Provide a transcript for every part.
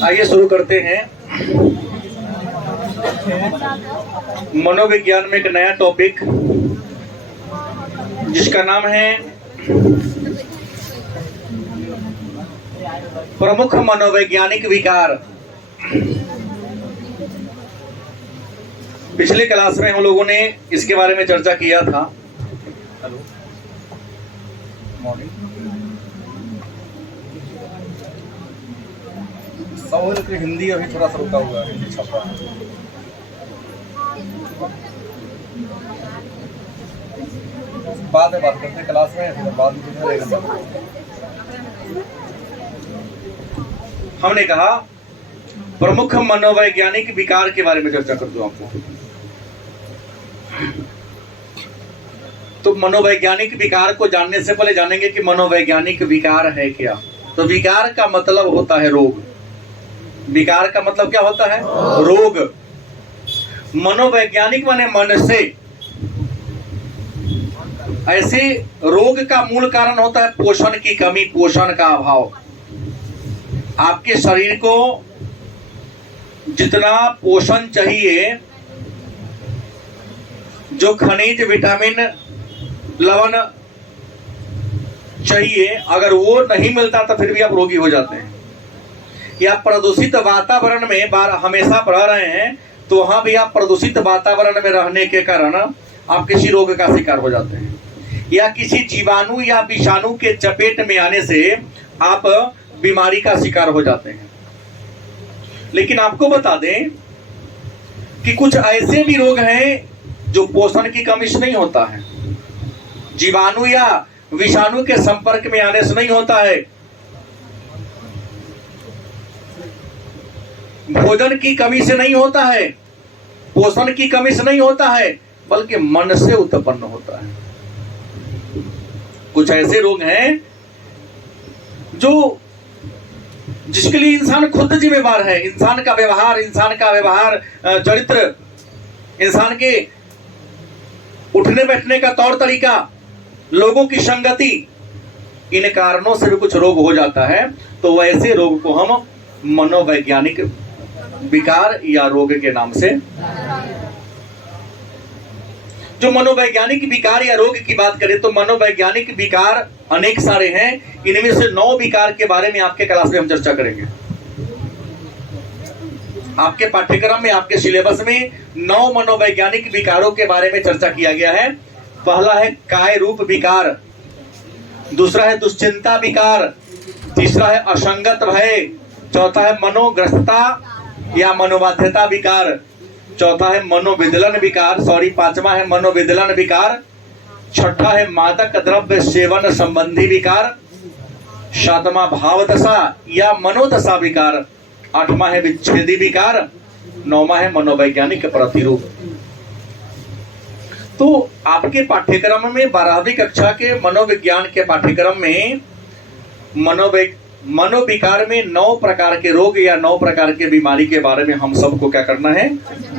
आइए शुरू करते हैं। मनोविज्ञान में एक नया टॉपिक जिसका नाम है प्रमुख मनोवैज्ञानिक विकार। पिछले क्लास में हम लोगों ने इसके बारे में चर्चा किया था। Hello morning. हिंदी अभी थोड़ा सा रुका हुआ है, हिंदी छप रहा है। बाद में बात करते हैं क्लास में, फिर बाद में रहेगा। हमने कहा प्रमुख मनोवैज्ञानिक विकार के बारे में चर्चा कर दूं आपको। तो मनोवैज्ञानिक विकार को जानने से पहले जानेंगे कि मनोवैज्ञानिक विकार है क्या। तो विकार का मतलब होता है रोग। विकार का मतलब क्या होता है? रोग। मनोवैज्ञानिक माने मन से। ऐसे रोग का मूल कारण होता है पोषण की कमी, पोषण का अभाव। आपके शरीर को जितना पोषण चाहिए, जो खनिज, विटामिन, लवण चाहिए, अगर वो नहीं मिलता तो फिर भी आप रोगी हो जाते हैं। या प्रदूषित वातावरण में हमेशा रह रहे हैं तो वहां भी आप प्रदूषित वातावरण में रहने के कारण आप किसी रोग का शिकार हो जाते हैं। या किसी जीवाणु या विषाणु के चपेट में आने से आप बीमारी का शिकार हो जाते हैं। लेकिन आपको बता दें कि कुछ ऐसे भी रोग हैं जो पोषण की कमी से नहीं होता है, जीवाणु या विषाणु के संपर्क में आने से नहीं होता है, भोजन की कमी से नहीं होता है, पोषण की कमी से नहीं होता है, बल्कि मन से उत्पन्न होता है। कुछ ऐसे रोग हैं जो जिसके लिए इंसान खुद जिम्मेवार है। इंसान का व्यवहार, चरित्र, इंसान के उठने बैठने का तौर तरीका, लोगों की संगति, इन कारणों से भी कुछ रोग हो जाता है। तो वैसे रोग को हम मनोवैज्ञानिक विकार या रोग के नाम से, जो मनोवैज्ञानिक विकार या रोग की बात करें तो मनोवैज्ञानिक विकार अनेक सारे हैं। इनमें से 9 विकार के बारे में आपके क्लास में हम चर्चा करेंगे। आपके पाठ्यक्रम में, आपके सिलेबस में 9 मनोवैज्ञानिक विकारों के बारे में चर्चा किया गया है। पहला है काय रूप विकार, दूसरा है दुश्चिंता विकार, तीसरा है असंगत भय, चौथा है मनोग्रस्तता या मनोबाध्यता विकार, चौथा है मनोविदलन विकार, पांचवा है मनोविदलन विकार, छठा है मादक द्रव्य सेवन संबंधी विकार, सातवां भावदशा या मनोदशा विकार, आठवां है विच्छेदी विकार, नौवां है मनोवैज्ञानिक प्रतिरूप। तो आपके पाठ्यक्रम में 12वीं कक्षा के मनोविज्ञान के पाठ्यक्रम में मनोविकार में 9 प्रकार के रोग या 9 प्रकार के बीमारी के बारे में हम सबको क्या करना है?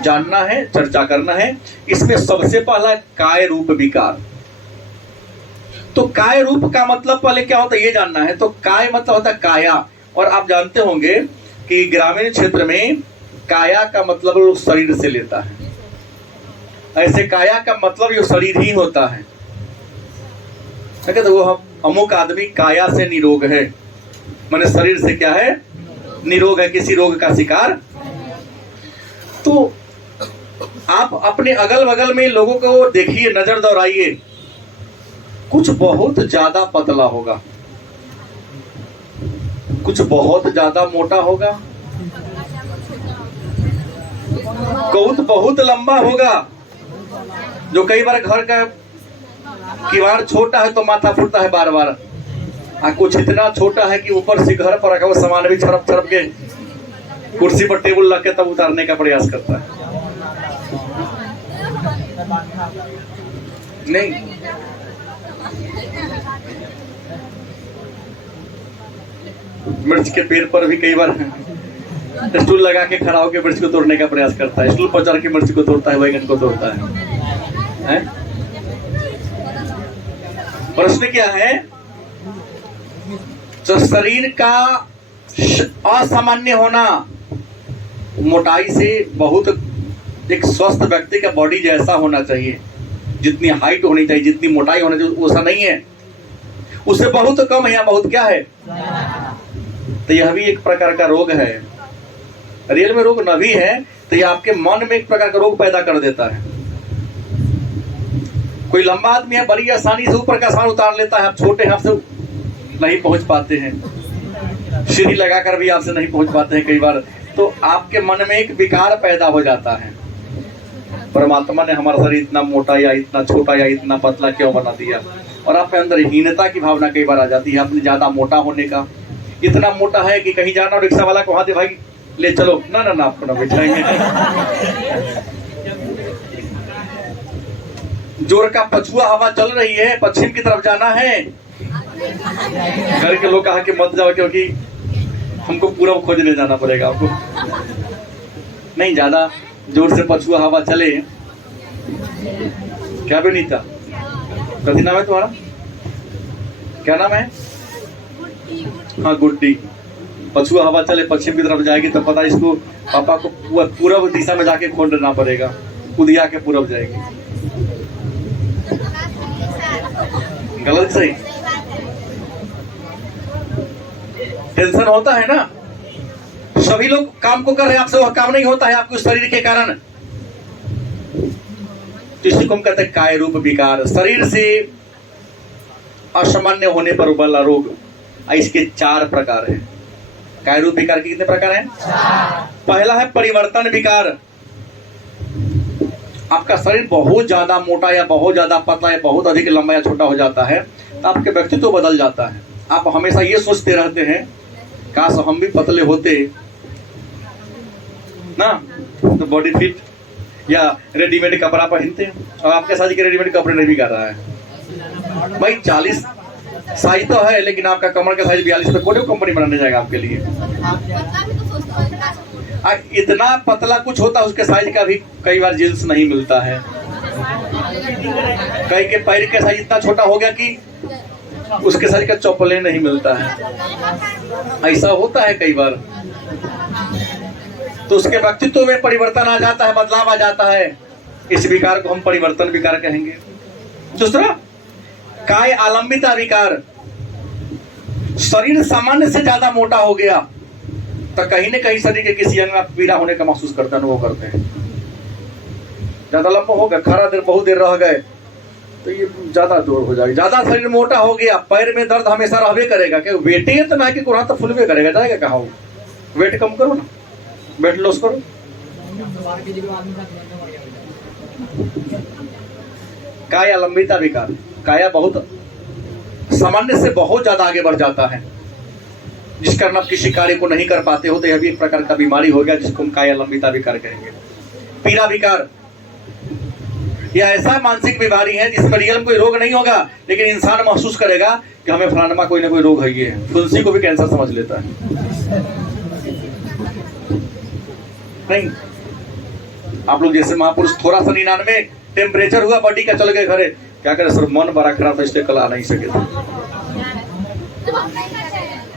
जानना है, चर्चा करना है। इसमें सबसे पहला काय रूप विकार। तो काय रूप का मतलब पहले क्या होता है ये जानना है। तो काय मतलब होता है काया, और आप जानते होंगे कि ग्रामीण क्षेत्र में काया का मतलब लोग शरीर से लेता है। ऐसे काया का मतलब ये शरीर ही होता है। तो वो अमुक आदमी काया से निरोग है, माने शरीर से क्या है? निरोग है, किसी रोग का शिकार। तो आप अपने अगल बगल में लोगों को देखिए, नजर दौड़ाइए, कुछ बहुत ज्यादा पतला होगा, कुछ बहुत ज्यादा मोटा होगा, कुछ बहुत लंबा होगा। जो कई बार घर का किवाड़ छोटा है तो माथा फूटता है बार बार, कुछ इतना छोटा है कि ऊपर से घर पर रखा हुआ सामान भी छरप छरप के कुर्सी पर टेबल रख के तब उतारने का प्रयास करता है। नहीं, मिर्च के पेड़ पर भी कई बार स्टूल लगा के खड़ा होकर मिर्च को तोड़ने का प्रयास करता है। स्टूल पर चढ़ के मिर्च को तोड़ता है, बैगन को तोड़ता है। प्रश्न क्या है? तो शरीर का असामान्य होना, मोटाई से बहुत एक स्वस्थ व्यक्ति का बॉडी जैसा होना चाहिए, जितनी हाइट होनी चाहिए, जितनी मोटाई होनी चाहिए, वैसा नहीं है, उससे बहुत कम है या बहुत क्या है। तो यह भी एक प्रकार का रोग है। रियल में रोग न भी है तो यह आपके मन में एक प्रकार का रोग पैदा कर देता है। कोई लंबा आदमी है, बड़ी आसानी से ऊपर का सामान उतार लेता है, आप छोटे हैं, आपसे नहीं पहुंच पाते हैं, सीढ़ी लगाकर भी आपसे नहीं पहुंच पाते हैं कई बार, तो आपके मन में एक विकार पैदा हो जाता है। परमात्मा ने हमारा शरीर इतना मोटा या इतना छोटा या इतना पतला क्यों बना दिया, और आपके अंदर हीनता की भावना कई बार आ जाती है, अपने ज्यादा मोटा होने का। इतना मोटा है कि कहीं जाना, रिक्शा वाला को हाथ, भाई ले चलो, ना ना ना आपको ना बिठाएंगे। जोर का पछुआ हवा चल रही है, पश्चिम की तरफ जाना है, घर के लोग कहा कि मत जाओ क्योंकि हमको पूरब खोजने जाना पड़ेगा आपको। नहीं, ज्यादा जोर से पछुआ हवा चले, क्या बेनीता, कथी नाम है तुम्हारा, क्या नाम है? हाँ, गुड्डी। पछुआ हवा चले, पश्चिम की तरफ जाएगी तो पता इसको पापा को पूरब दिशा में जाके खोजना पड़ेगा, उदिया के पूरब जाएगी। गलत सही? टेंशन होता है ना, सभी लोग काम को कर रहे हैं, आपसे वह काम नहीं होता है आपके शरीर के कारण। जिसे को हम कहते हैं काय रूप विकार, शरीर से असामान्य होने पर वाला रोग। इसके 4 प्रकार हैं। काय रूप विकार के कितने प्रकार हैं? 4। पहला है परिवर्तन विकार। आपका शरीर बहुत ज्यादा मोटा या बहुत ज्यादा पतला या बहुत अधिक लंबा या छोटा हो जाता है तो आपके व्यक्तित्व तो बदल जाता है। आप हमेशा ये सोचते रहते हैं काश हम भी पतले होते ना, तो बॉडी फिट या रेडीमेड कपड़ा पहनते हैं। और आपके साथ के रेडीमेड कपड़े नहीं भी कर रहा है भाई, 40 साइज तो है लेकिन आपका कमर का साइज 42 पे कोई कंपनी बनाने जाएगा आपके लिए। इतना पतला कुछ होता है उसके साइज का भी कई बार जींस नहीं मिलता है। कई के पैर का साइज इतना छोटा हो गया कि उसके साइज का चप्पलें नहीं मिलता है। ऐसा होता है कई बार, तो उसके व्यक्तित्व में परिवर्तन आ जाता है, बदलाव आ जाता है। इस विकार को हम परिवर्तन विकार कहेंगे। दूसरा काय आलंबिता विकार, शरीर सामान्य से ज्यादा मोटा हो गया तो कहीं न कहीं शरीर के किसी अंग में पीड़ा होने का महसूस करते हैं, अनुभव करते हैं। ज्यादा लंबा हो गया, खड़ा देर बहुत देर रह गए तो ये ज्यादा दूर हो जाएगा। ज्यादा शरीर मोटा हो गया, पैर में दर्द हमेशा रहबे करेगा, कि वेट ही इतना है कि कोना तो फुलबे करेगा, जाएगा कहाँ? वेट कम करो ना, वेट लॉस करो। काय आलंबिता विकार, काया बहुत सामान्य से बहुत ज्यादा आगे बढ़ जाता है, जिस कारण आप किसी कार्य को नहीं कर पाते हो, तो यह भी एक प्रकार का बीमारी हो गया जिसको हम काय आलंबिता विकार कहेंगे। पीड़ा विकार, यह ऐसा मानसिक बीमारी है जिसमें रियल में कोई रोग नहीं होगा लेकिन इंसान महसूस करेगा कि हमें फलाना कोई ना कोई रोग है। ये फुंसी को भी कैंसर समझ लेता है। नहीं, आप लोग जैसे महापुरुष थोड़ा सा 99 टेम्परेचर हुआ बॉडी का, चल गए घरे, क्या करे सर मन बड़ा खराब था इसलिए कल आ नहीं सके थे।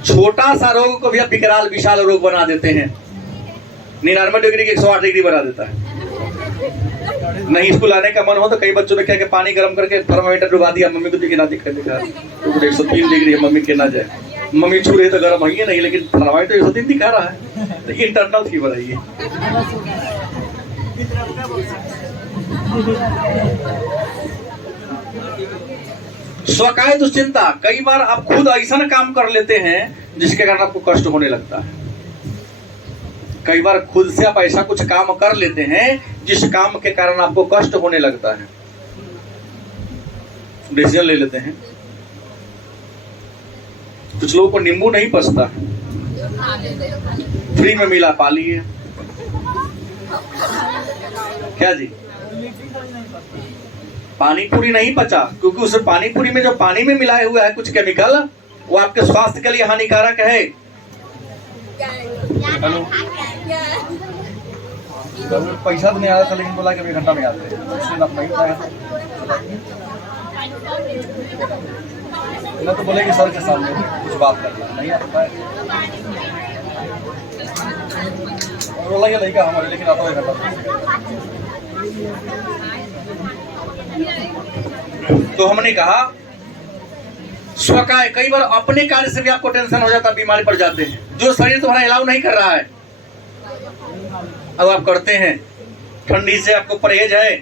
छोटा सा रोग को भी अब विकराल विशाल रोग बना देते हैं। 99 डिग्री के 108 डिग्री बना देता है। नहीं स्कूल आने का मन हो तो कई बच्चों ने क्या कि पानी गर्म करके थर्मामीटर डुबा दिया, मम्मी को दिखा दिखा 103 डिग्री है, मम्मी के ना जाए, मम्मी छू रही तो गर्म है नहीं, लेकिन थर्मामीटर 103 दिखा रहा है, तो इंटरनल फीवर है ये। स्वकाय दुश्चिंता, कई बार आप खुद ऐसा काम कर लेते हैं जिसके कारण आपको कष्ट होने लगता है। कई बार खुद से आप ऐसा कुछ काम कर लेते हैं जिस काम के कारण आपको कष्ट होने लगता है। डिसीजन ले लेते हैं। कुछ लोगों को नींबू नहीं पचता, फ्री में मिला पा लिए, क्या जी, पानी पूरी नहीं पचा क्योंकि उस पानी पूरी में जो पानी में मिलाए हुआ है कुछ केमिकल, वो आपके स्वास्थ्य के लिए हानिकारक है। पैसा तो नहीं आया था लेकिन बोला कि 1 घंटा में आ जाए, तो बोले कि सर के सामने कुछ बात करना नहीं आता है। रोला ये लड़का हमारे, लेकिन आता है घटा। तो हमने कहा स्वकाय, कई बार अपने कार्य से भी आपको टेंशन हो जाता है, बीमारी पड़ जाते हैं, जो शरीर तुम्हारा अलाउ नहीं कर रहा है अब आप करते हैं। ठंडी से आपको परहेज है,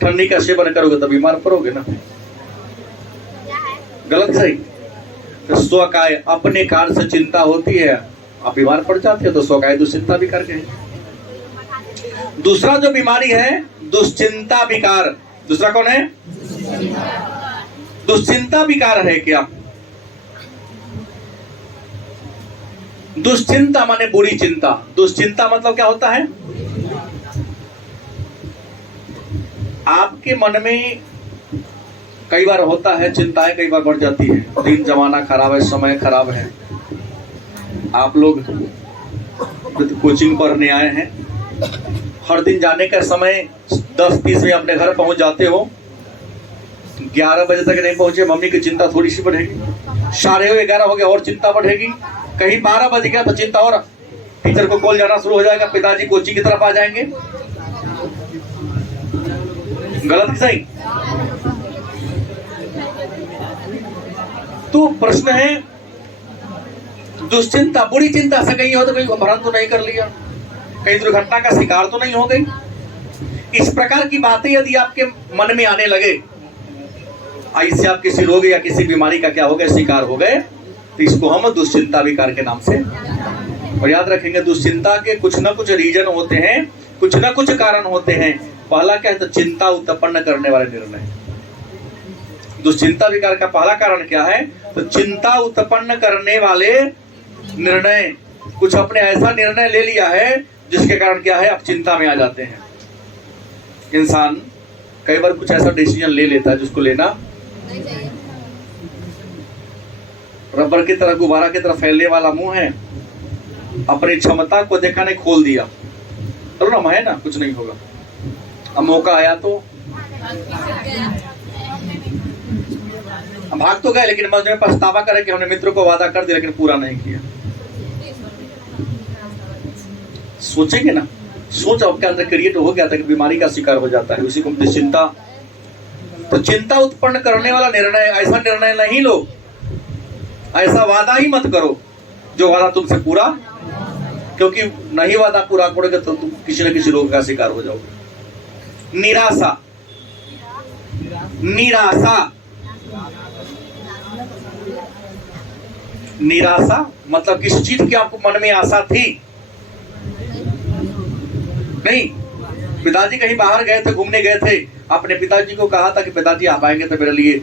ठंडी का सेवन करोगे तो बीमार पड़ोगे ना, गलत सही। तो स्वकाय, अपने कार्य से चिंता होती है, आप बीमार पड़ जाते हो, तो स्वकाय दुश्चिंता विकार के। दूसरा जो बीमारी है दुश्चिंता विकार, दूसरा कौन है? दुश्चिंता विकार है क्या? दुश्चिंता माने बुरी चिंता। दुश्चिंता मतलब क्या होता है? आपके मन में कई बार होता है चिंताएं, कई बार बढ़ जाती है, दिन जमाना खराब है, समय खराब है, आप लोग कोचिंग पढ़ने आए हैं, हर दिन जाने का समय 10:30 में अपने घर पहुंच जाते हो, 11 बजे तक नहीं पहुंचे, मम्मी की चिंता थोड़ी सी बढ़ेगी, 11:30 हो गया और चिंता बढ़ेगी, कहीं 12 बज गया तो चिंता, और टीचर को कॉल जाना शुरू हो जाएगा, पिताजी कोचिंग की तरफ आ जाएंगे। गलत सही? तो प्रश्न है दुश्चिंता, बुरी चिंता से कहीं हो तो कहीं अपहरण तो नहीं कर लिया, कहीं दुर्घटना का शिकार तो नहीं हो गई। इस प्रकार की बातें यदि आपके मन में आने लगे, इससे आप किसी रोग या किसी बीमारी का क्या हो गए, शिकार हो गए, तो इसको हम दुश्चिंता विकार के नाम से। और याद रखेंगे दुश्चिंता के कुछ ना कुछ रीजन होते हैं, कुछ ना कुछ कारण होते हैं। पहला क्या है? तो चिंता उत्पन्न करने वाले निर्णय। दुश्चिंता विकार का पहला कारण क्या है? तो चिंता उत्पन्न करने वाले निर्णय। कुछ आपने ऐसा निर्णय ले लिया है जिसके कारण क्या है, आप चिंता में आ जाते हैं। इंसान कई बार कुछ ऐसा डिसीजन ले लेता है जिसको लेना रबर की तरह, गुब्बारा की तरह फैलने वाला मुंह है, अपनी क्षमता को देखा नहीं, खोल दिया, तो ना है ना, कुछ नहीं होगा। अब मौका आया तो भाग तो गए, लेकिन बाद में पछतावा करे कि हमने मित्र को वादा कर दिया लेकिन पूरा नहीं किया। सोचेंगे ना, सोच आपके अंदर क्रिएट हो गया था कि बीमारी का शिकार हो जाता है, उसी को चिंता। तो चिंता उत्पन्न करने वाला निर्णय, ऐसा निर्णय नहीं लो, ऐसा वादा ही मत करो जो वादा तुमसे पूरा, क्योंकि नहीं वादा पूरा करोगे तो तुम किसी न किसी रोग का शिकार हो जाओगे। निराशा, निराशा, निराशा मतलब किसी चीज की आपको मन में आशा थी नहीं। पिताजी कहीं बाहर गए थे, घूमने गए थे, अपने पिताजी को कहा था कि पिताजी आप आएंगे तो मेरे लिए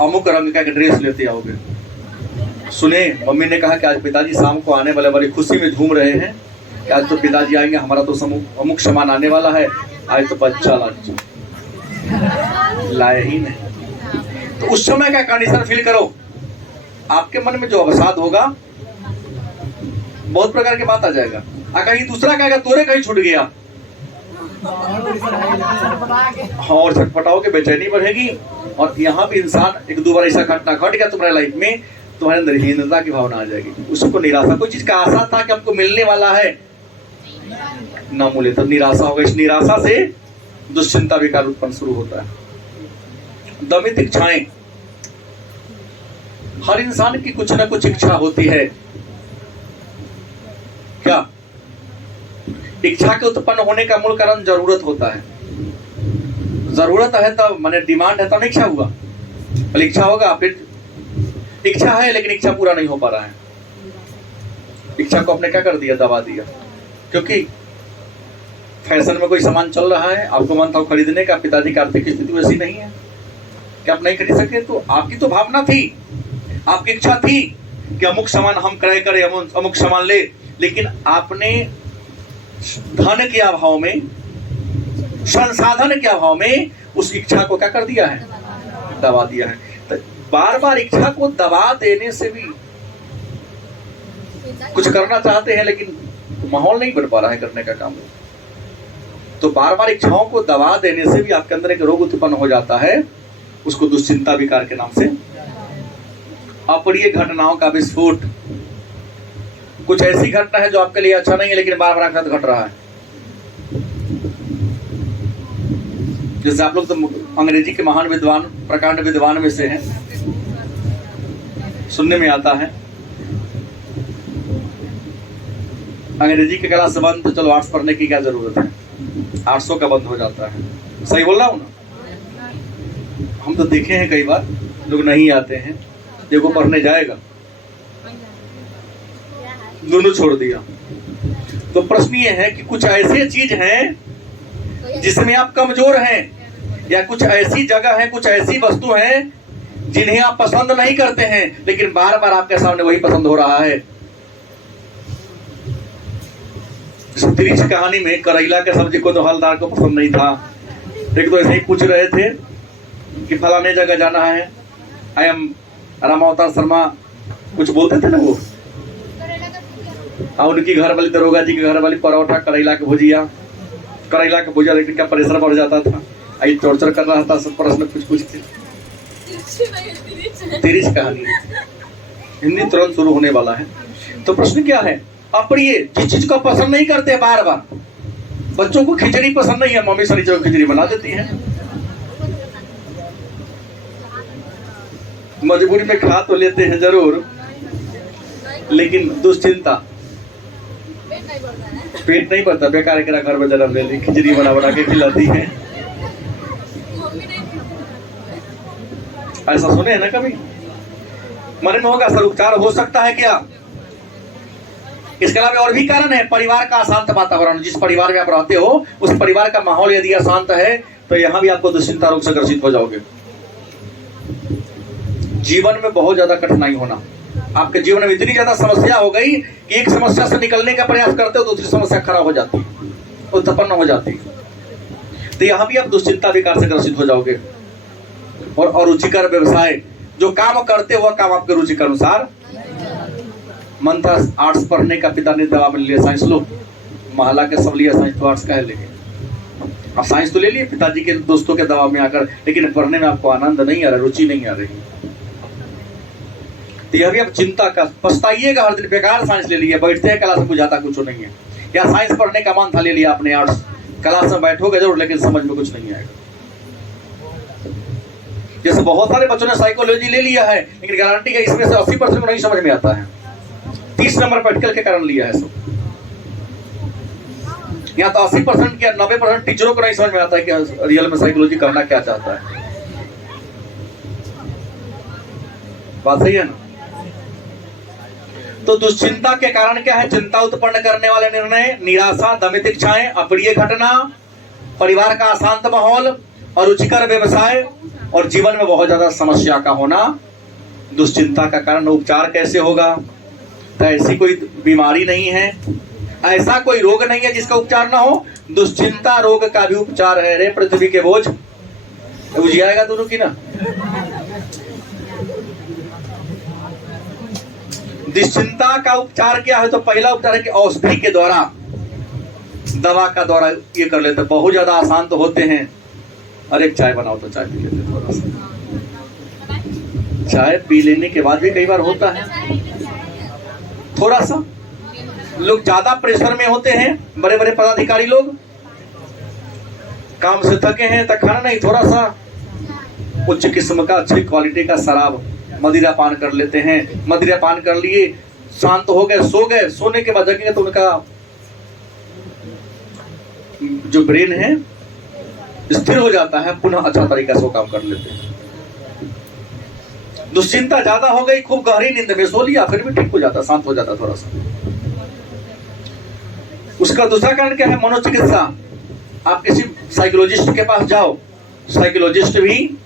अमुक रंग का ड्रेस लेते आओगे। सुने, मम्मी ने कहा कि आज पिताजी शाम को आने वाले, बड़ी खुशी में झूम रहे हैं कि आज तो पिताजी आएंगे, हमारा तो अमुक सामान आने वाला है, आज तो बच्चा लाए ही नहीं। तो उस समय का कंडीशन फील करो, आपके मन में जो अवसाद होगा, बहुत प्रकार की बात आ जाएगा। कहीं दूसरा कहेगा तोरे कहीं छूट गया, और छटपटाओ बेचैनी बढ़ेगी। और यहाँ भी इंसान एक दो बार ऐसा घटना घट गया तुम्हारे लाइफ में, तुम्हारे अंदर हीनता की भावना आ जाएगी, उसको निराशा, कोई चीज का आशा था कि हमको मिलने वाला है, ना मिले तो निराशा होगा। इस निराशा से दुश्चिंता विकार उत्पन्न शुरू होता है। दमित इच्छाएं, हर इंसान की कुछ ना कुछ इच्छा होती है। क्या इच्छा के उत्पन्न होने का मूल कारण जरूरत होता है। जरूरत है तब माने डिमांड है तब इच्छा हुआ, पहले इच्छा होगा फिर इच्छा है, लेकिन इच्छा पूरा नहीं हो पा रहा है। इच्छा को आपने क्या कर दिया, दबा दिया, क्योंकि फैशन में कोई सामान चल रहा है, आपको मन था खरीदने का, पिताजी की आर्थिक स्थिति वैसी नहीं है कि आप नहीं खरीद सके, तो आपकी तो भावना थी, आपकी इच्छा थी कि अमुक सामान हम क्रय करें, अमुक सामान ले, लेकिन आपने धन के अभाव में, संसाधन के अभाव में उस इच्छा को क्या कर दिया है, दबा दिया है। तो बार बार इच्छा को दबा देने से भी, कुछ करना चाहते हैं लेकिन माहौल नहीं बन पा रहा है करने का काम, तो बार बार इच्छाओं को दबा देने से भी आपके अंदर एक रोग उत्पन्न हो जाता है, उसको दुश्चिंता विकार के नाम से। अप्रिय घटनाओं का विस्फोट, कुछ ऐसी घटना है जो आपके लिए अच्छा नहीं है लेकिन बार बार आपके साथ घट रहा है। जैसे आप लोग तो अंग्रेजी के महान विद्वान, प्रकांड विद्वान में से हैं, सुनने में आता है अंग्रेजी के क्लास बंद, तो चलो आर्ट्स पढ़ने की क्या जरूरत है, 800 का बंद हो जाता है। सही बोल रहा हूं ना? हम तो देखे हैं कई बार लोग नहीं आते हैं, देखो पढ़ने जाएगा, दोनों छोड़ दिया। तो प्रश्न ये है कि कुछ ऐसे चीज हैं जिसमें आप कमजोर हैं, या कुछ ऐसी जगह है, कुछ ऐसी वस्तु है जिन्हें आप पसंद नहीं करते हैं लेकिन बार बार आपके सामने वही पसंद हो रहा है। तिरिच कहानी में करैला के सब्जी को तो हलदार को पसंद नहीं था। एक तो ऐसे ही पूछ रहे थे कि फलाने जगह जाना है, आई एम रामावतार शर्मा, कुछ बोलते थे ना वो, और उनकी घर वाली दरोगा जी की घर वाली परोठा करैला की भुजिया, करैला की भुजिया, लेकिन क्या परेशान बढ़ जाता था, आई टॉर्चर कर रहा था, सब प्रश्न कुछ थे। तिरिच कहानी हिंदी तुरंत शुरू होने वाला है। तो प्रश्न क्या है, अप्रिय जिस चीज को पसंद नहीं करते बार बार, बच्चों को खिचड़ी पसंद नहीं है, मम्मी शनिचर खिचड़ी बना देती है, मजबूरी में खा तो लेते हैं जरूर, लेकिन दुश्चिंता, पेट नहीं भरता, बेकार के घर में जन्म ले ली, खिचड़ी बना बना के खिलाती है। ऐसा सुने हैं ना कभी? मन में होगा सर उपचार हो सकता है क्या? इसके अलावा और भी कारण है, परिवार का अशांत वातावरण, जिस परिवार में आप रहते हो उस परिवार का माहौल यदि अशांत है तो यहाँ भी आपको दुश्चिंता रोग से ग्रसित हो जाओगे। जीवन में बहुत ज्यादा कठिनाई होना, आपके जीवन में इतनी ज्यादा समस्या हो गई कि एक समस्या से निकलने का प्रयास करते हो दूसरी समस्या खड़ा हो जाती है, उत्पन्न हो जाती है। तो यहाँ भी आप दुश्चिंता विकार से ग्रसित हो जाओगे। और अरुचिकर व्यवसाय, जो काम करते हो वह काम आपके रुचि के अनुसार, मन था आर्ट्स पढ़ने का, पिता ने दवा में लिया साइंस लो, महला के सब लिया साइंस, तो आर्ट्स का है लेंगे, आप साइंस तो ले लिए पिताजी के दोस्तों के दवा में आकर, लेकिन पढ़ने में आपको आनंद नहीं आ रहा, रुचि नहीं आ रही। तो यह भी आप चिंता का पछताइएगा हर दिन, बेकार साइंस ले लिया, बैठते हैं क्लास में बुझाता कुछ नहीं है, या साइंस पढ़ने का मन था ले लिया आपने आर्ट्स, क्लास में बैठोगे जरूर लेकिन समझ में कुछ नहीं आएगा। जैसे बहुत सारे बच्चों ने साइकोलॉजी ले लिया है लेकिन गारंटी है इसमें से 80% को नहीं समझ में आता है, 30 नंबर प्रैक्टिकल के कारण लिया है सब। यहाँ तो 80% या 90% टीचरों को नहीं समझ में आता है कि रियल में साइकोलॉजी करना क्या चाहता है। बात सही है ना? तो दुश्चिंता के कारण क्या है? चिंता उत्पन्न करने वाले निर्णय, निराशा, दमित इच्छाएं, अप्रिय घटना, परिवार का अशांत माहौल, अरुचिकर व्यवसाय और जीवन में बहुत ज्यादा समस्या का होना दुश्चिंता का कारण। उपचार कैसे होगा? तो ऐसी कोई बीमारी नहीं है, ऐसा कोई रोग नहीं है जिसका उपचार ना हो। दुश्चिंता रोग का भी उपचार है रे पृथ्वी के बोझ, बुझिएगा दोनों की ना। दुश्चिंता का उपचार क्या है? तो पहला उपचार है कि औषधि के द्वारा, दवा का द्वारा ये कर लेते। बहुत ज्यादा अशांत होते हैं, अरे चाय बनाओ तो चाय पी लेते, थोड़ा सा चाय पी लेने के बाद भी कई बार होता है थोड़ा सा, लोग ज्यादा प्रेशर में होते हैं, बड़े बड़े पदाधिकारी लोग काम से थके हैं तो खाना नहीं, थोड़ा सा उच्च किस्म का अच्छी क्वालिटी का शराब मदिरा पान कर लेते हैं। मदिरा पान कर लिए, शांत हो गए, सो गए, सोने के बाद जगेंगे तो उनका जो ब्रेन है स्थिर हो जाता है, पुनः अच्छा तरीका से वो काम कर लेते हैं। दुश्चिंता ज्यादा हो गई, खूब गहरी नींद में सो लिया, फिर भी ठीक हो जाता, शांत हो जाता थोड़ा सा। उसका दूसरा कारण क्या है? मनोचिकित्सा। आप किसी साइकोलॉजिस्ट के पास जाओ, साइकोलॉजिस्ट भी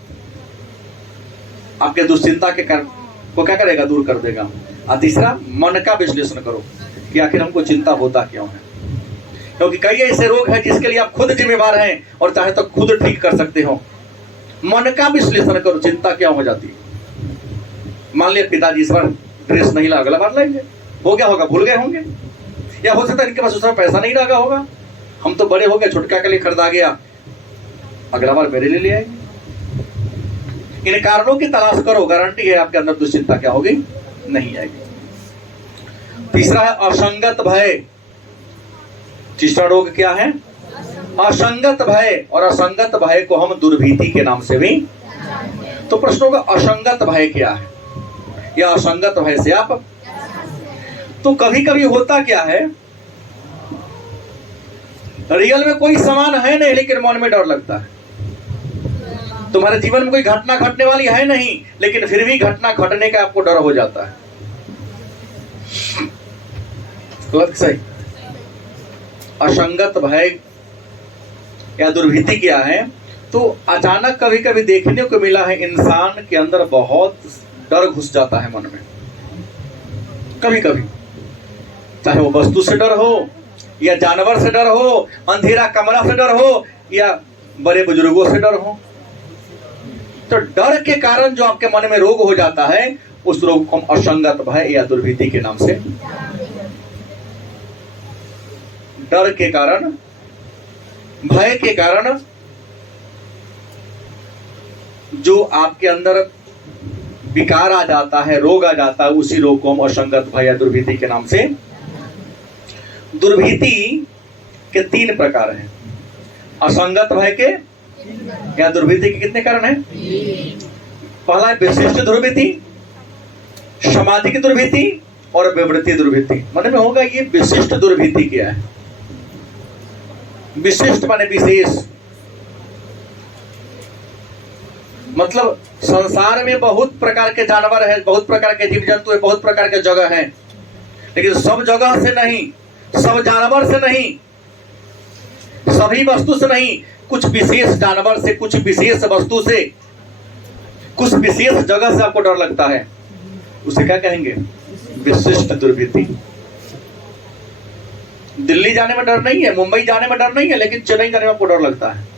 आपके दुश्चिंता के कारण को क्या करेगा? दूर कर देगा। और तीसरा, मन का विश्लेषण करो कि आखिर हमको चिंता होता क्यों है, क्योंकि कई ऐसे रोग हैं जिसके लिए आप खुद जिम्मेवार हैं और चाहे तो खुद ठीक कर सकते हो। मन का विश्लेषण करो, चिंता क्या हो जाती है। मान लिया पिताजी इस बार ड्रेस नहीं ला, अगला बार लाएंगे, हो गया होगा, भूल गए होंगे, या हो सकता है इनके पास उस समय पैसा नहीं लगा होगा, हम तो बड़े हो गए, छुटका के लिए खरीदा गया, अगला बार मेरे लिए ले आएंगे। इन कारणों की तलाश करो, गारंटी है आपके अंदर दुश्चिंता क्या होगी? नहीं आएगी। तीसरा है असंगत भय। तीसरा रोग क्या है? असंगत भय। और असंगत भय को हम दुर्भीति के नाम से भी। तो प्रश्न होगा असंगत भय क्या है, या असंगत भय से आप। तो कभी कभी होता क्या है, रियल में कोई समान है नहीं लेकिन मन में डर लगता है। तुम्हारे जीवन में कोई घटना घटने वाली है नहीं, लेकिन फिर भी घटना घटने का आपको डर हो जाता है। सही। असंगत भय या दुर्भीति क्या है? तो अचानक कभी कभी देखने को मिला है इंसान के अंदर बहुत डर घुस जाता है मन में। कभी कभी चाहे वो वस्तु से डर हो, या जानवर से डर हो, अंधेरा कमरा से डर हो, या बड़े बुजुर्गों से डर हो। तो डर के कारण जो आपके मन में रोग हो जाता है, उस रोग को हम असंगत भय या दुर्भीति के नाम से। डर के कारण, भय के कारण जो आपके अंदर विकार आ जाता है, रोग आ जाता है, उसी रोग को हम असंगत भय या दुर्भीति के नाम से। दुर्भीति के 3 प्रकार हैं। असंगत भय के या दुर्भीति के कितने कारण हैं? पहला है विशिष्ट दुर्भीति, सामाजिक दुर्भीति और विवृति दुर्भीति। मन में होगा ये विशिष्ट दुर्भीति क्या है? विशिष्ट माने विशेष, मतलब संसार में बहुत प्रकार के जानवर हैं, बहुत प्रकार के जीव जंतु है, बहुत प्रकार के जगह हैं, लेकिन सब जगह से नहीं, सब जानवर से नहीं, सभी वस्तु से नहीं, कुछ विशेष जानवर से, कुछ विशेष वस्तु से, कुछ विशेष जगह से आपको डर लगता है। उसे क्या कहेंगे? विशिष्ट दुर्भीति। दिल्ली जाने में डर नहीं है, मुंबई जाने में डर नहीं है, लेकिन चेन्नई जाने में आपको डर लगता है।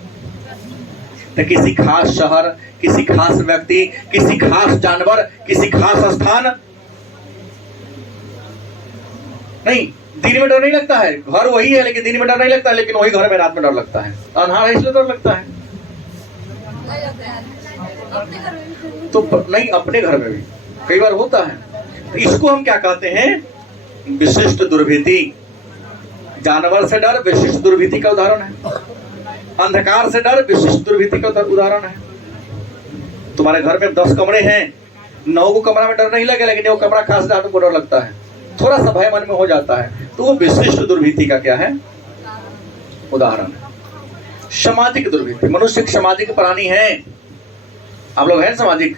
तो किसी खास शहर, किसी खास व्यक्ति, किसी खास जानवर, किसी खास स्थान नहीं, दिन में डर नहीं लगता है। घर वही है लेकिन दिन में डर नहीं लगता है, लेकिन वही घर में रात में डर लगता है। अंधार है इसलिए डर लगता है। तो नहीं, अपने घर में भी कई बार होता है। तो इसको हम क्या कहते हैं? विशिष्ट दुर्भीति। जानवर से डर विशिष्ट दुर्भीति का उदाहरण है। अंधकार से डर विशिष्ट दुर्भीति का उदाहरण है। तुम्हारे घर में 10 कमरे हैं, 9 को कमरा में डर नहीं लगे, लेकिन वो कमरा खास जगह तुमको डर लगता है, थोड़ा सा भय मन में हो जाता है, तो वो विशिष्ट दुर्भीति का क्या है? उदाहरण है। सामाजिक दुर्भीति। मनुष्य एक सामाजिक प्राणी है। आप लोग हैं सामाजिक?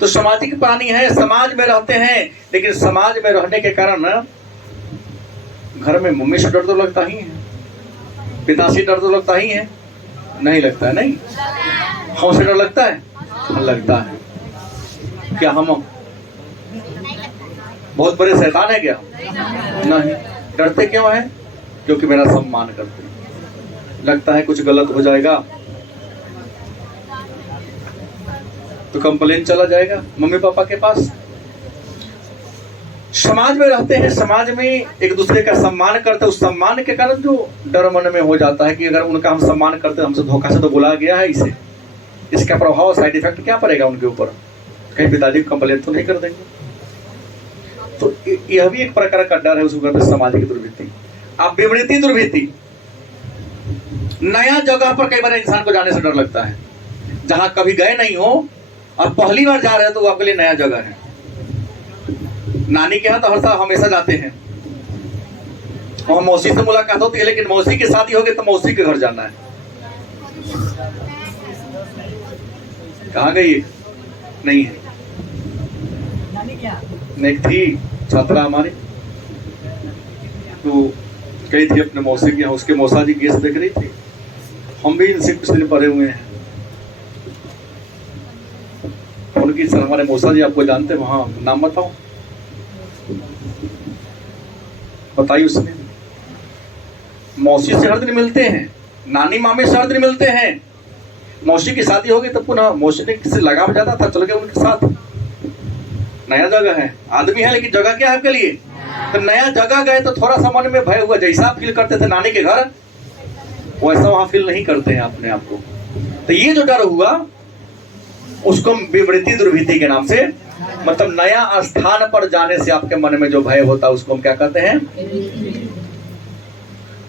तो सामाजिक प्राणी है, समाज में रहते हैं, लेकिन समाज में रहने के कारण घर में मम्मी से डर तो लगता ही है, पिता से डर तो लगता ही है, नहीं लगता है? नहीं, हमसे डर लगता है, लगता है। क्या हम बहुत बड़े शैतान है क्या? नहीं। डरते क्यों है? क्योंकि मेरा सम्मान करते हैं। लगता है कुछ गलत हो जाएगा तो कंप्लेन चला जाएगा मम्मी पापा के पास। समाज में रहते हैं, समाज में एक दूसरे का सम्मान करते हैं, उस सम्मान के कारण जो डर मन में हो जाता है कि अगर उनका हम सम्मान करते, हमसे धोखा से तो बुलाया गया है इसे, इसका प्रभाव, साइड इफेक्ट क्या पड़ेगा उनके ऊपर? कहीं पिताजी को कंप्लेन तो नहीं कर देंगे? तो यह भी एक प्रकार का डर है, उसको कहते हैं सामाजिक दुर्भीति। अब विवृति दुर्भीति। नया जगह पर कई बार इंसान को जाने से डर लगता है, जहां कभी गए नहीं हो, अब पहली बार जा रहे हैं तो वो आपके लिए नया जगह है। नानी के यहाँ तो हर साल हमेशा जाते हैं, और मौसी से मुलाकात होती है, लेकिन मौसी की शादी होगी तो मौसी के घर जाना है। कहाँ गई? नहीं है, एक थी छात्रा हमारी, तो गई थी अपने मौसी के यहाँ, उसके मौसा जी गेस्ट देख रही थी। हम भी इनसे कुछ दिन पढ़े हुए हैं। उनकी सर, हमारे मौसा जी आपको जानते हैं, वहाँ नाम बताओ, बताइए। उसने मौसी से हर दिन मिलते हैं, नानी मामी से हर दिन मिलते हैं। मौसी की शादी होगी तो पुनः मौसी ने किसी लगाव जाता था, चल गए उनके साथ। नया जगह है, आदमी है, लेकिन जगह क्या है आपके लिए? तो नया जगह गए तो थोड़ा सा मन में भय हुआ, जैसा फील करते थे नानी के घर वैसा वहां फील नहीं करते हैं अपने आप को। तो ये जो डर हुआ उसको हम विवृति दुर्भीति के नाम से मतलब नया स्थान पर जाने से आपके मन में जो भय होता है उसको हम क्या कहते हैं?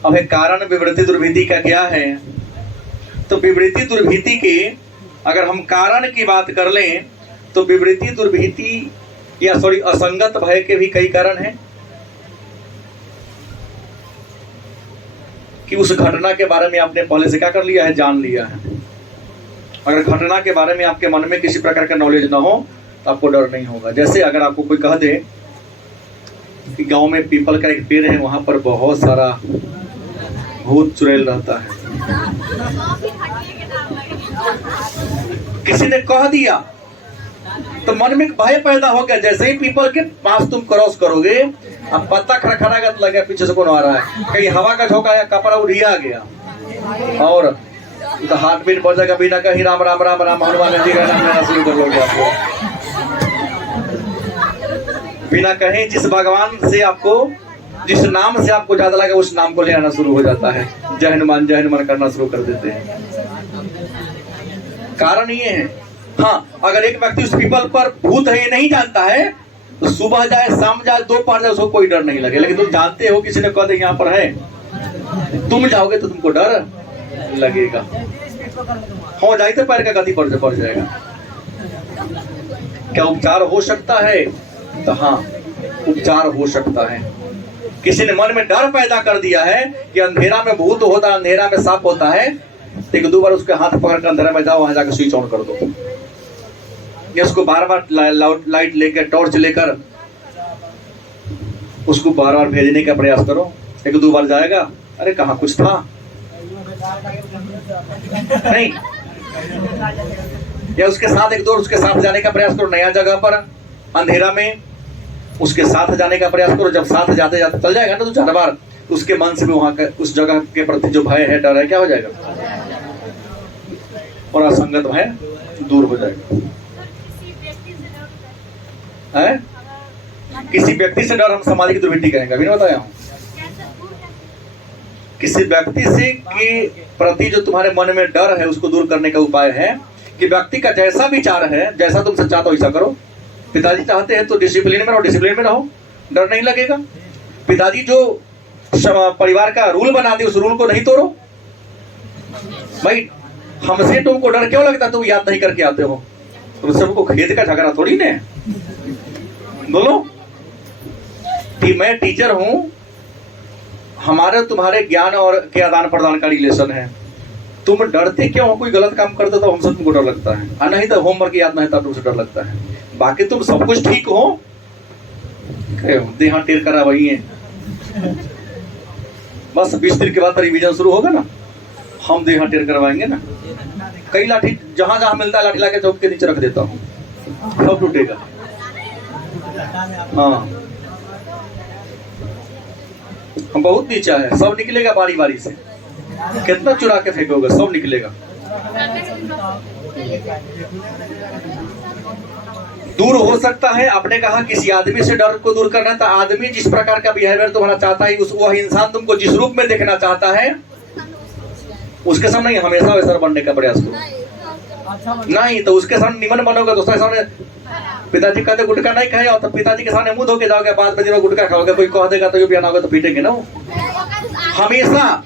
अब है कारण विवृति दुर्भीति का क्या है? तो विवृति दुर्भीति के अगर हम कारण की बात कर लें तो विवृति दुर्भीति या असंगत भय के भी कई कारण हैं कि उस घटना के बारे में आपने पहले से क्या कर लिया है, जान लिया है। अगर घटना के बारे में आपके मन में किसी प्रकार का नॉलेज ना हो तो आपको डर नहीं होगा। जैसे अगर आपको कोई कह दे कि गांव में पीपल का एक पेड़ है, वहां पर बहुत सारा भूत चुड़ैल रहता है, किसी ने कह दिया तो मन में भय पैदा हो गया। जैसे ही पीपल के पास तुम क्रॉस करोगे, अब पत्ता खड़खड़ागा तो लगे पीछे से कौन आ रहा है, कहीं हवा का झोंका या कपड़ा उड़िया गया और तो हार्ट बीट बढ़ जाएगा। बिना कहीं राम राम राम राम हनुमान जी का नाम लेना शुरू कर लोगे आपको। बिना कहीं जिस भगवान से आपको, जिस नाम से आपको ज्यादा लगे उस नाम को ले आना शुरू हो जाता है। जय हनुमान करना शुरू कर देते हैं। कारण ये है। हाँ, अगर एक व्यक्ति उस पीपल पर भूत है ये नहीं जानता है तो सुबह जाए शाम जाए दोपहर जाए उसको कोई डर नहीं लगे। लेकिन तुम जानते हो किसी ने कह दे यहाँ पर है, तुम जाओगे तो तुमको डर लगेगा। हो जाए तो पैर का गति पड़ जाएगा। क्या उपचार हो सकता है? तो हाँ, उपचार हो सकता है। किसी ने मन में डर पैदा कर दिया है कि अंधेरा में भूत होता है, अंधेरा में सांप होता है, एक दो बार उसके हाथ पकड़ कर अंधेरा में जाओ, वहां जाकर स्विच ऑन कर दो या उसको बार बार लाइट लेकर टॉर्च लेकर उसको बार बार भेजने का प्रयास करो। एक दो बार जाएगा, अरे कहाँ कुछ था नहीं, या उसके साथ एक दो उसके साथ जाने का प्रयास करो, नया जगह पर अंधेरा में उसके साथ जाने का प्रयास करो। जब साथ जाते जाते चल जाएगा ना तो 4 बार उसके मन से भी वहां का उस जगह के प्रति जो भय है, डर है, क्या हो जाएगा और असंगत भय दूर हो जाएगा। है? किसी व्यक्ति से डर हम सामाजिक दुर्वृत्ति कहेंगे, अभी नहीं बताया हूं। किसी व्यक्ति से के प्रति जो तुम्हारे मन में डर है उसको दूर करने का उपाय है कि व्यक्ति का जैसा विचार है, जैसा तुम चाहते हो वैसा करो। पिताजी चाहते हैं तो डिसिप्लिन में रहो, डिसिप्लिन में रहो, डर नहीं लगेगा। पिताजी जो परिवार का रूल बना दे उस रूल को नहीं तोड़ो। भाई हमसे तुमको डर क्यों लगता, तुम याद नहीं करके आते हो, तुमसे हमको खेत का झगड़ा थोड़ी ने बोलो कि मैं टीचर हूं, हमारे तुम्हारे ज्ञान और के आदान प्रदान का रिलेशन है, तुम डरते क्यों हो? कोई गलत काम करते तो हमसे तुमको डर लगता है, और नहीं तो होमवर्क याद नहीं था तुमसे डर लगता है। बाकी तुम सब कुछ ठीक हो, देहा टेर करा वही है। बस 20 दिन के बाद रिवीजन शुरू होगा ना, हम देहा टेर करवाएंगे ना। कई लाठी जहां जहां मिलता है लाठी लाके चौक के नीचे रख देता हूँ, सब टूटेगा। हाँ, हम बहुत नीचा है, सब निकलेगा बारी बारी से। कितना चुरा के फेंकोगे, सब निकलेगा। दूर हो सकता है। आपने कहा किसी आदमी से डर को दूर करना, तो आदमी जिस प्रकार का बिहेवियर तुम्हारा चाहता है, वह इंसान तुमको जिस रूप में देखना चाहता है उसके सामने हमेशा वैसा बनने का प्रयास करो। नहीं तो उसके सामने निमन बनोगे तो उसके सामने पिताजी कहते गुटखा नहीं खाए तो पिताजी के सामने मुंह धो के जाओगे, बाद में जब गुटखा खाओगे कोई कह देगा तो ये बयान होगा तो पीटेंगे ना। हमेशा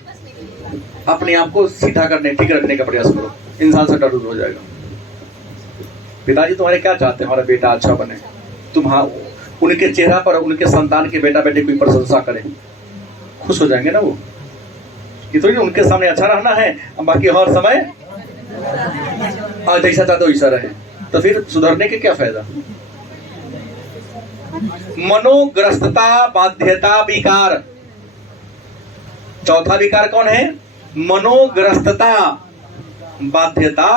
अपने आप को सीधा करने, ठीक रखने का प्रयास करो, इंसान से डर दूर हो जाएगा। पिताजी तुम्हारे क्या चाहते हैं? हमारा बेटा अच्छा बने। तुम हाँ उनके चेहरा पर उनके संतान के बेटा बेटे की प्रशंसा करें, खुश हो जाएंगे ना वो। ये तो उनके सामने अच्छा रहना है, बाकी हर समय जैसा चाहते वैसा रहे, तो फिर सुधरने के क्या फायदा। मनोग्रस्तता बाध्यता विकार। चौथा विकार कौन है? मनोग्रस्तता बाध्यता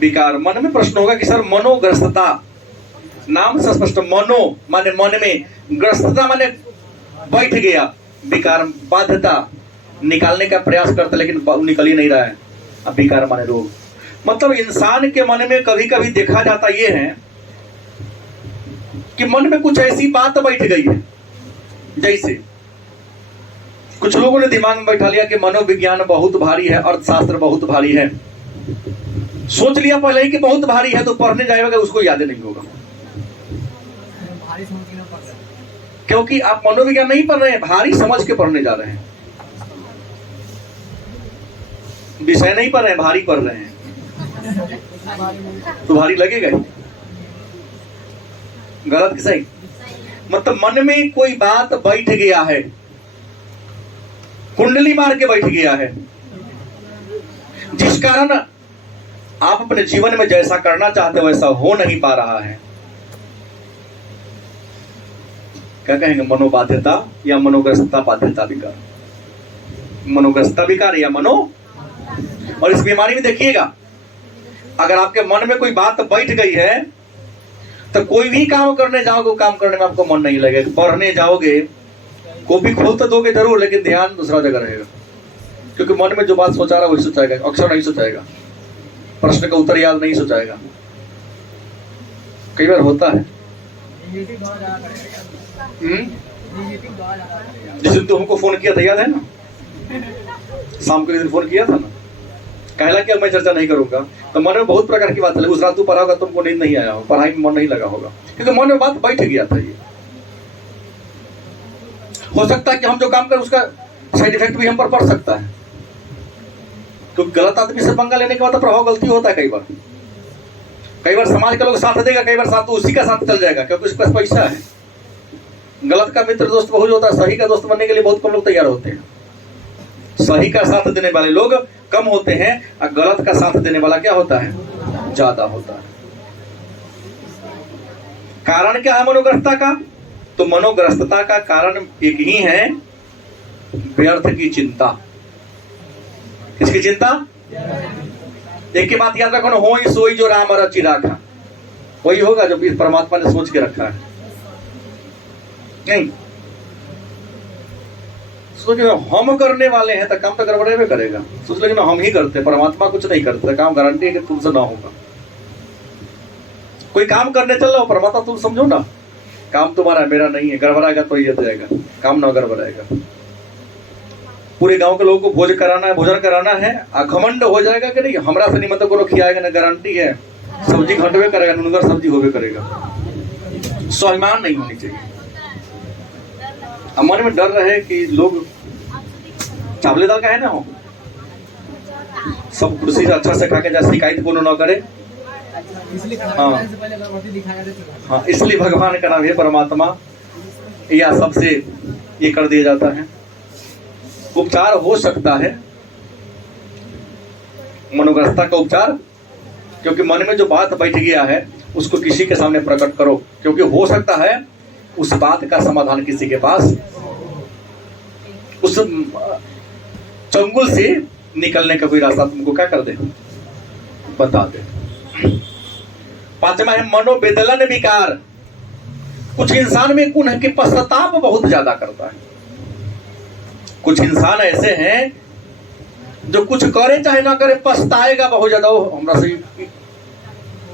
विकार। मन में प्रश्न होगा कि सर मनोग्रस्तता, नाम से स्पष्ट, मनो माने मन में, ग्रस्तता माने बैठ गया, विकार बाध्यता निकालने का प्रयास करते लेकिन निकल ही नहीं रहा है। अब विकार माने रोग। मतलब इंसान के मन में कभी कभी देखा जाता ये है कि मन में कुछ ऐसी बात बैठ गई है, जैसे कुछ लोगों ने दिमाग में बैठा लिया कि मनोविज्ञान बहुत भारी है, अर्थशास्त्र बहुत भारी है। सोच लिया पहले ही कि बहुत भारी है तो पढ़ने जाएगा उसको याद नहीं होगा। क्योंकि आप मनोविज्ञान नहीं पढ़ रहे हैं, भारी समझ के पढ़ने जा रहे हैं। विषय नहीं पढ़ रहे हैं, भारी पढ़ रहे हैं, तो भारी लगेगा ही। गलत कि सही? मतलब मन में कोई बात बैठ गया है, कुंडली मार के बैठ गया है, जिस कारण आप अपने जीवन में जैसा करना चाहते वैसा हो नहीं पा रहा है। क्या कहेंगे? मनोबाध्यता या मनोग्रस्तता बाध्यता विकार, मनोग्रस्तता विकार या मनो। और इस बीमारी में देखिएगा, अगर आपके मन में कोई बात बैठ गई है तो कोई भी काम करने जाओगे, काम करने में आपको मन नहीं लगेगा। पढ़ने जाओगे, कॉपी खोल तो दोगे जरूर, लेकिन ध्यान दूसरा जगह रहेगा, क्योंकि मन में जो बात सोचा रहा वही सोचाएगा, अक्षर नहीं सोचाएगा, प्रश्न का उत्तर याद नहीं सोचाएगा। कई बार होता है। जिस दिन तो हमको फोन किया था, याद है ना? शाम के दिन फोन किया था ना, कहला कि अब मैं चर्चा नहीं करूंगा, तो मन में बहुत प्रकार की बात है। उस रात तू पढ़ा होगा, तुमको नींद नहीं आया हो, पढ़ाई में मन नहीं लगा होगा, क्योंकि मन में बात बैठ गया था। ये हो सकता है कि हम जो काम करें उसका साइड इफेक्ट भी हम पर पड़ सकता है, क्योंकि गलत आदमी से पंगा लेने के बाद प्रभाव गलती होता है। कई बार समाज के लोग साथ देगा, कई बार साथ तो उसी का साथ चल जाएगा, क्योंकि उसके पास पैसा है। गलत का मित्र दोस्त बहुत होता है, सही का दोस्त बनने के लिए बहुत कम लोग तैयार होते हैं। सही का साथ देने वाले लोग कम होते हैं, और गलत का साथ देने वाला क्या होता है? ज्यादा होता है। कारण क्या है मनोग्रस्तता का? तो मनोग्रस्तता का कारण एक ही है, व्यर्थ की चिंता। किसकी चिंता? एक की बात याद रखो ना, हो ही सोई जो राम रचि राखा, वही होगा जो परमात्मा ने सोच के रखा है। नहीं सोच हम करने वाले हैं तो काम तो गड़बड़े करेगा। सोच लेकिन हम ही करते, परमात्मा कुछ नहीं करते, काम गारंटी है कि तुमसे ना होगा। कोई काम करने चल रहा हो, परमात्मा तुम समझो ना, काम तुम्हारा मेरा नहीं है, गड़बड़ाएगा तो ये जाएगा, काम ना गड़बड़ाएगा। पूरे गांव के लोगों को भोजन कराना है, घमंड हो जाएगा कि नहीं हमरा से नहीं, मतलब को खिलाएगा ना, गारंटी है सब्जी घटवे करेगा, नुनगर सब्जी होवे करेगा। स्वाभिमान नहीं होनी चाहिए। मन में डर रहे कि लोग चावले दाल का है ना हो, सब कुर्सी से अच्छा से खा के जाए, शिकायत कोनो ना करे। हाँ, इसलिए भगवान का नाम है परमात्मा, या सबसे ये कर दिया जाता है। उपचार हो सकता है मनोग्रस्तता का उपचार, क्योंकि मन में जो बात बैठ गया है उसको किसी के सामने प्रकट करो, क्योंकि हो सकता है उस बात का समाधान किसी के पास, उस चंगुल से निकलने का कोई रास्ता तुमको क्या कर दे, बता दे। पांचवा है मनोवेदलन विकार। कुछ इंसान में गुण है कि पश्चाताप बहुत ज्यादा करता है। कुछ इंसान ऐसे हैं जो कुछ करे चाहे ना करे पछताएगा बहुत ज्यादा। हमरा से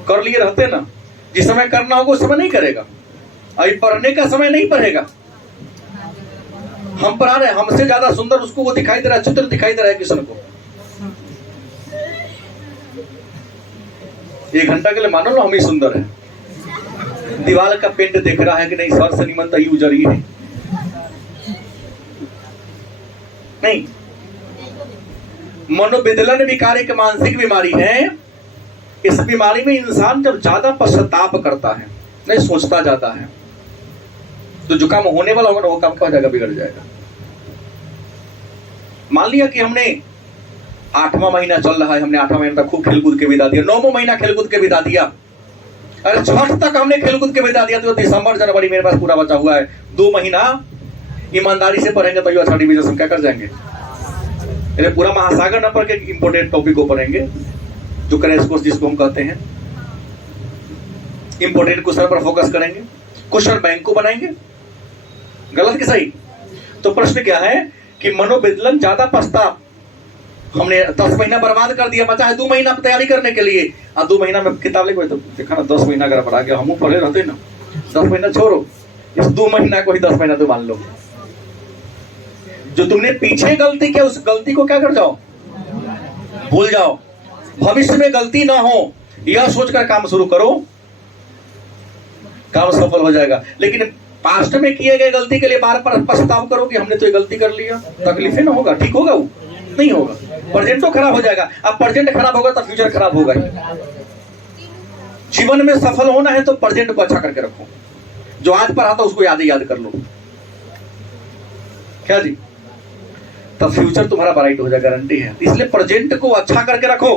कर लिए रहते ना, जिस समय करना होगा उस समय नहीं करेगा, अभी पढ़ने का समय नहीं पढ़ेगा। हम पढ़ा रहे, हमसे ज्यादा सुंदर उसको वो दिखाई दे रहा है, चित्र दिखाई दे रहा है किशन को। 1 घंटा के लिए मानो ना हम ही सुंदर है, दीवार का पेंट देख रहा है कि नहीं सर से निमन तई उजर ही है। नहीं, मनोवेदलन विकार एक मानसिक बीमारी है। इस बीमारी में इंसान जब ज्यादा पश्चाताप करता है, नहीं सोचता जाता है, तो जो काम होने वाला होगा ना वो काम क्या हो जाएगा, बिगड़ जाएगा। मान लिया कि हमने 8वां महीना चल रहा है, हमने 8वां महीना तक खूब खेलकूद के बिता दिया, 9वां महीना खेलकूद के बिता दिया, अरे छठ तक हमने खेलकूद के बिता दिया, तो दिसंबर जनवरी मेरे पास पूरा बचा हुआ है। 2 महीना ईमानदारी से पढ़ेंगे तो अच्छा डिवीजन हम क्या कर जाएंगे। पूरा महासागर न पढ़ के इंपोर्टेंट टॉपिक को पढ़ेंगे, जो क्रैश कोर्स जिसको हम कहते हैं। इंपोर्टेंट क्वेश्चन पर फोकस करेंगे, क्वेश्चन बैंक को बनाएंगे। गलत कि सही? तो प्रश्न क्या है कि मनोवेदलन ज्यादा पछतावा, हमने 10 महीना बर्बाद कर दिया, बचा है 2 महीना तैयारी करने के लिए, और 2 महीना में किताब लिखो तो देखा ना 10 महीना अगर पढ़ा गया, हम पढ़े रहते ना। 10 महीना छोड़ो, इस 2 महीना को ही 10 महीना तो मान लो। जो तुमने पीछे गलती किया उस गलती को क्या कर जाओ, भूल जाओ। भविष्य में गलती ना हो यह सोचकर काम शुरू करो, काम सफल हो जाएगा। लेकिन पास्ट में किए गए गलती के लिए बार बार पछताव करो कि हमने तो ये गलती कर लिया, तकलीफें ना होगा, ठीक होगा? वो नहीं होगा। प्रेजेंट तो खराब हो जाएगा। अब प्रेजेंट खराब होगा तो फ्यूचर खराब होगा ही। जीवन में सफल होना है तो प्रेजेंट को अच्छा करके रखो। जो आज पर आता उसको याद कर लो, क्या जी? तब फ्यूचर तुम्हारा ब्राइट हो जाएगा, गारंटी है। इसलिए प्रेजेंट को अच्छा करके रखो,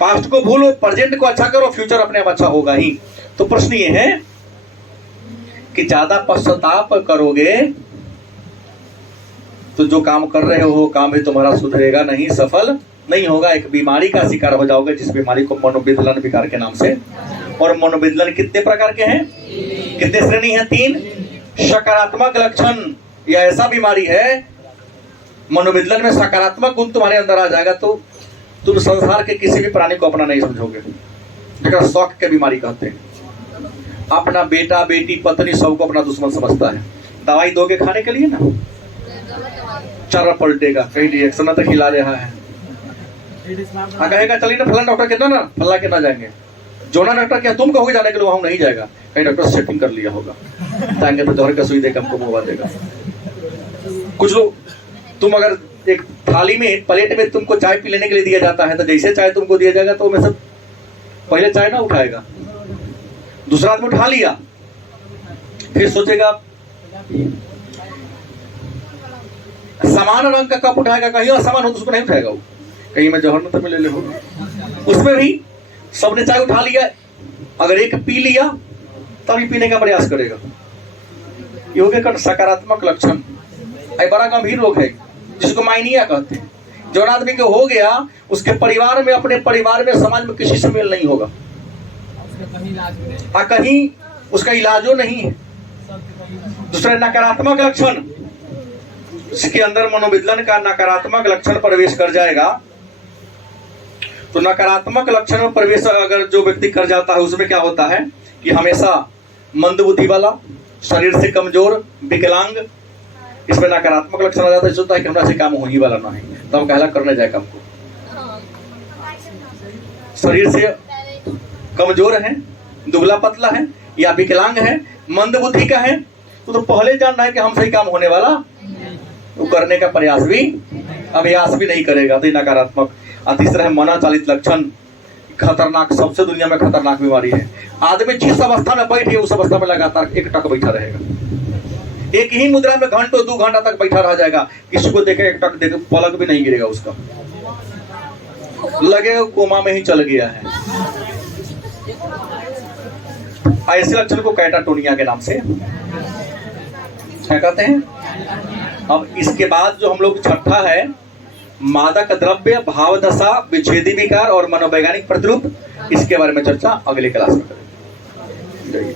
पास्ट को भूलो, प्रेजेंट को अच्छा करो, फ्यूचर अपने आप अच्छा होगा ही। तो प्रश्न ये है कि ज्यादा पश्चाताप करोगे तो जो काम कर रहे हो काम भी तुम्हारा सुधरेगा नहीं, सफल नहीं होगा। एक बीमारी का शिकार हो जाओगे, जिस बीमारी को मनोविदलन विकार के नाम से। और मनोविदलन कितने प्रकार के हैं? कितने श्रेणी हैं? 3। सकारात्मक लक्षण, यह ऐसा बीमारी है, मनोविदलन में सकारात्मक गुण तुम्हारे अंदर आ जाएगा तो तुम संसार के किसी भी प्राणी को अपना नहीं समझोगे। जेकरा शौक के बीमारी कहते हैं। अपना बेटा बेटी पत्नी सबको अपना दुश्मन समझता है। दवाई दोगे खाने के लिए ना, चारा पलटेगा, कहीं रिएक्शन तक हिला रहा है, कहेगा चलिए ना फला डॉक्टर के ना फला के ना जाएंगे। जोना डॉक्टर क्या तुम कहोगे जाने के लिए, वहां नहीं जाएगा, कहीं डॉक्टर सेटिंग कर लिया होगा, जाएंगे तो जहर का सुई देकर हमको मुंहवा देगा। कुछ लोग, तुम अगर एक थाली में प्लेट में तुमको चाय पी लेने के लिए दिया जाता है तो जैसे चाय तुमको दिया जाएगा तो मैं सब पहले चाय ना उठाएगा, दूसरा आदमी उठा लिया, फिर सोचेगा समान रंग का कप उठाएगा, कहीं असमान हो तो उसको नहीं उठाएगा, वो कहीं मैं जहर न तो ले होगा। उसमें भी सबने चाय उठा लिया, अगर एक पी लिया तभी पीने का प्रयास करेगा। ये हो गया सकारात्मक लक्षण। बड़ा गंभीर रोग है जिसको माइनिया कहते हैं। जो आदमी के हो गया उसके परिवार में, अपने परिवार में, समाज में किसी से मेल नहीं होगा, कहीं उसका इलाजो नहीं है। दूसरा नकारात्मक लक्षण, इसके अंदर मनोविदलन का नकारात्मक लक्षण प्रवेश कर जाएगा। तो नकारात्मक लक्षण में प्रवेश अगर जो व्यक्ति कर जाता है उसमें क्या होता है कि हमेशा मंदबुद्धि वाला, शरीर से कमजोर, विकलांग, इसमें नकारात्मक लक्षण आ जाता है। होता है कि हमारा से काम होने वाला ना है तो हम कहला करने जाए काम को। शरीर से कमजोर है, दुबला पतला है या विकलांग है, मंदबुद्धि का है, तो पहले जानना है कि हमसे काम होने वाला, वो करने का प्रयास भी, अभ्यास भी नहीं करेगा, तो नकारात्मक। तीसरा है मनाचालित लक्षण, खतरनाक, सबसे दुनिया में खतरनाक बीमारी है। आदमी जिस अवस्था में बैठे उस अवस्था में लगातार एक टक बैठा रहेगा, एक ही मुद्रा में घंटों 2 घंटा तक बैठा रह जाएगा, किसी को देखे एक टक देखे, पलक भी नहीं गिरेगा उसका, लगे कोमा में ही चल गया है। ऐसे लक्षण को कैटाटोनिया के नाम से क्या कहते हैं। अब इसके बाद जो हम लोग छठा है, मादक द्रव्य, भाव दशा, विच्छेदी विकार और मनोवैज्ञानिक प्रतिरूप, इसके बारे में चर्चा अगले क्लास में करेंगे।